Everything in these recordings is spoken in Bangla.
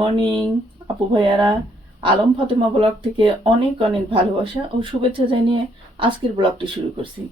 মর্নিং আপু ভাইয়ারা, আলম ফাতেমা ব্লগ থেকে অনেক অনেক ভালোবাসা ও শুভেচ্ছা জানিয়ে আজকের ব্লগটি শুরু করছি।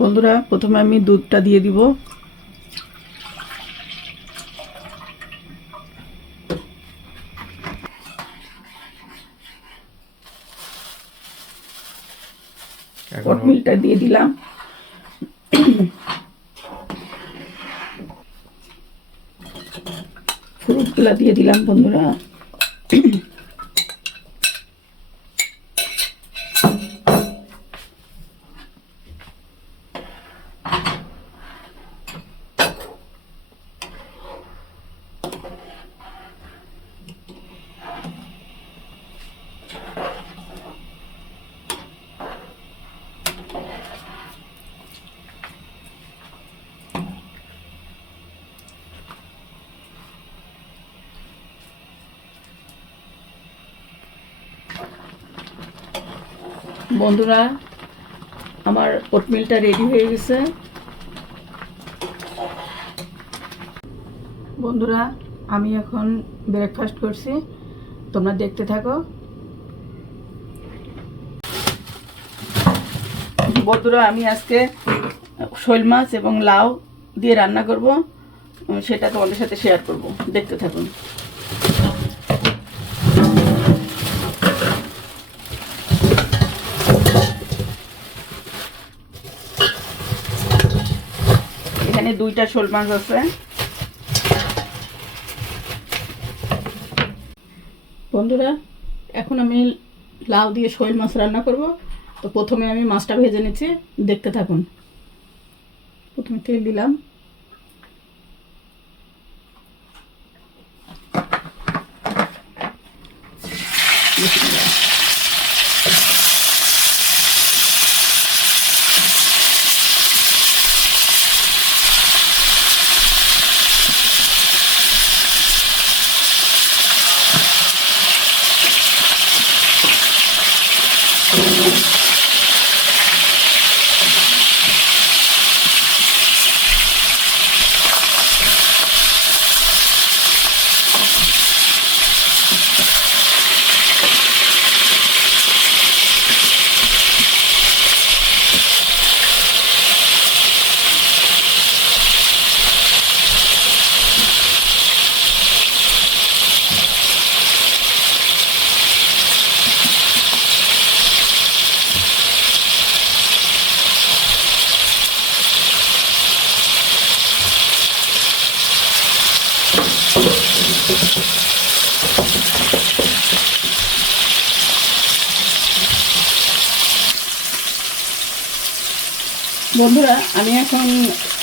বন্ধুরা, প্রথমে আমি দুধটা দিয়ে দিব। ওট মিল্কটা দিয়ে দিলাম। ফ্রুটগুলা দিয়ে দিলাম বন্ধুরা। বন্ধুরা, আমার ওটমিলটা রেডি হয়ে গেছে। বন্ধুরা, আমি এখন ব্রেকফাস্ট করছি, তোমরা দেখতে থাকো। বন্ধুরা, আমি আজকে শোল মাছ এবং লাউ দিয়ে রান্না করব, সেটা তোমাদের সাথে শেয়ার করব, দেখতে থাকুন। এখানে 2টা শোল মাছ আছে। বন্ধুরা, এখন আমি লাউ দিয়ে শোল মাছ রান্না করব। তো প্রথমে আমি মাছটা ভেজে নিচ্ছি, দেখতে থাকুন। প্রথমে তেল দিলাম। বন্ধুরা, আমি এখন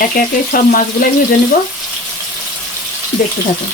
একে একে সব মাছগুলাই ভেজে নিব, দেখতে থাকুন।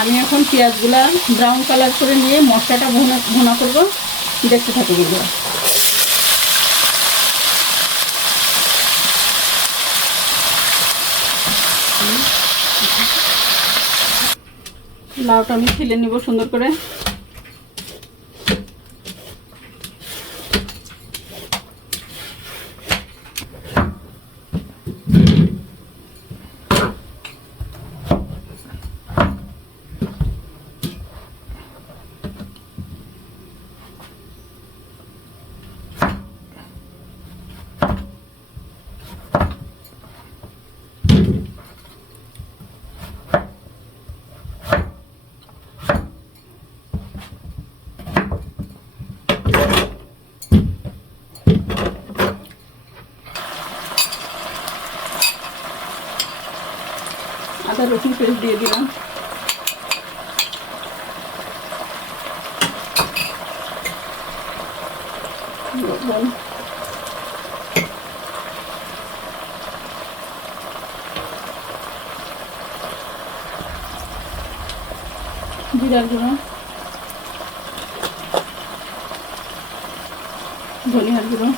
আমি এখন পেঁয়াজগুলা ব্রাউন কালার করে নিয়ে মশলাটা ভুনা করব, দেখতে থাকুন এগুলো। লাউটা আমি ছিলে নিব সুন্দর করে। আদা রসুন পেস্ট দিয়ে দিলাম। জিরার গুঁড়ো, ধনিয়ার গুঁড়ো,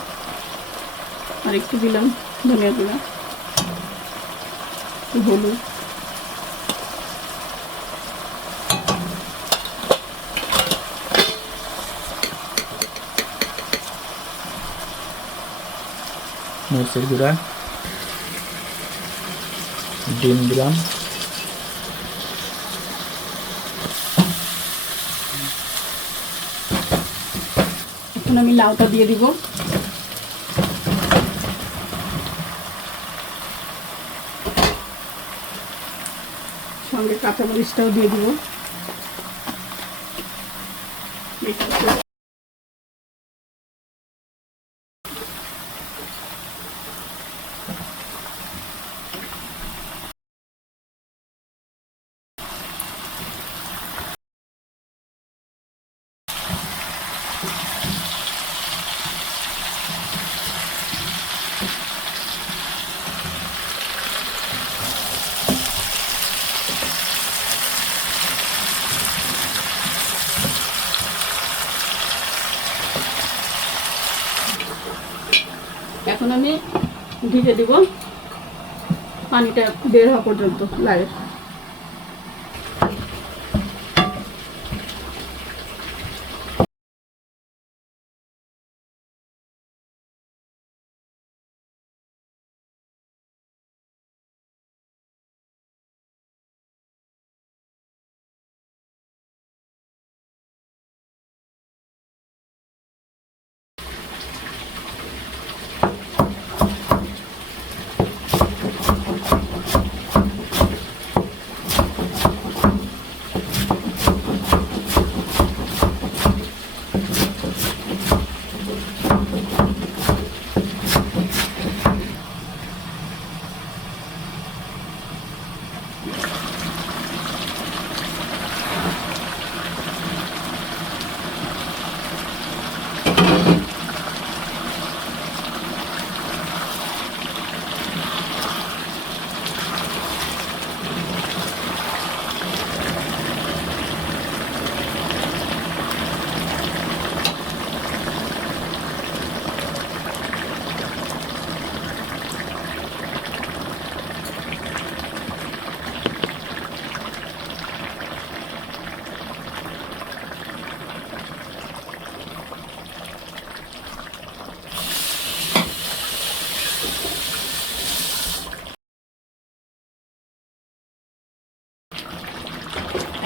আর একটু দিলাম ধনিয়ার গুঁড়ো, হলুদ, মরিচের গুঁড়া, ডিম দিলাম, এখন আমি লাউটা দিয়ে দিব। সঙ্গে কাঁচামরিচটাও দিয়ে দিব। এখন আমি ঢেকে দিব পানিটা বের হওয়া পর্যন্ত লাউয়ের।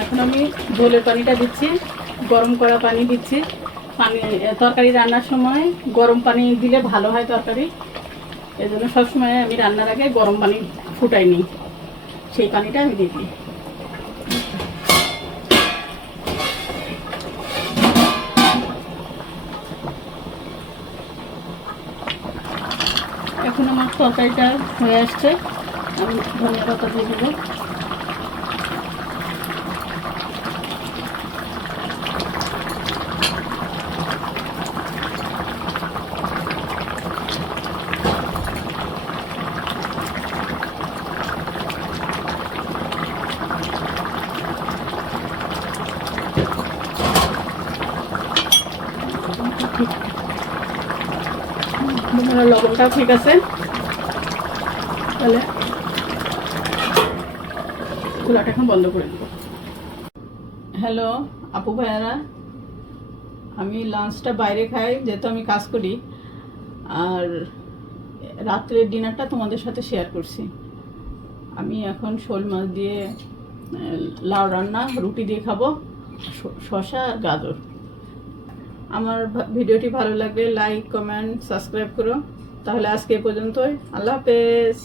এখন আমি ঝোলের পানিটা দিচ্ছি, গরম করা পানি দিচ্ছি। তরকারি রান্নার সময় গরম পানি দিলে ভালো হয় তরকারি, এই জন্য সবসময় আমি রান্নার আগে গরম পানি ফুটাই নিই, সেই পানিটা আমি দিয়ে দিই। এখন আমার তরকারিটা হয়ে আসছে, আমি ধনিয়া পাতা দিয়ে দেবো। লবণটাও ঠিক আছে, তাহলে চুলাটা এখন বন্ধ করে দেবো। হ্যালো আপু ভাইয়ারা, আমি লাঞ্চটা বাইরে খাই যেহেতু আমি কাজ করি, আর রাত্রের ডিনারটা তোমাদের সাথে শেয়ার করছি। আমি এখন শোল মাছ দিয়ে লাউ রান্না রুটি দিয়ে খাবো, শসা আর গাজর। আমার ভিডিওটি ভালো লাগলে লাইক, কমেন্ট, সাবস্ক্রাইব করো। তাহলে আজকে এ পর্যন্তই, আল্লাহ হাফেজ।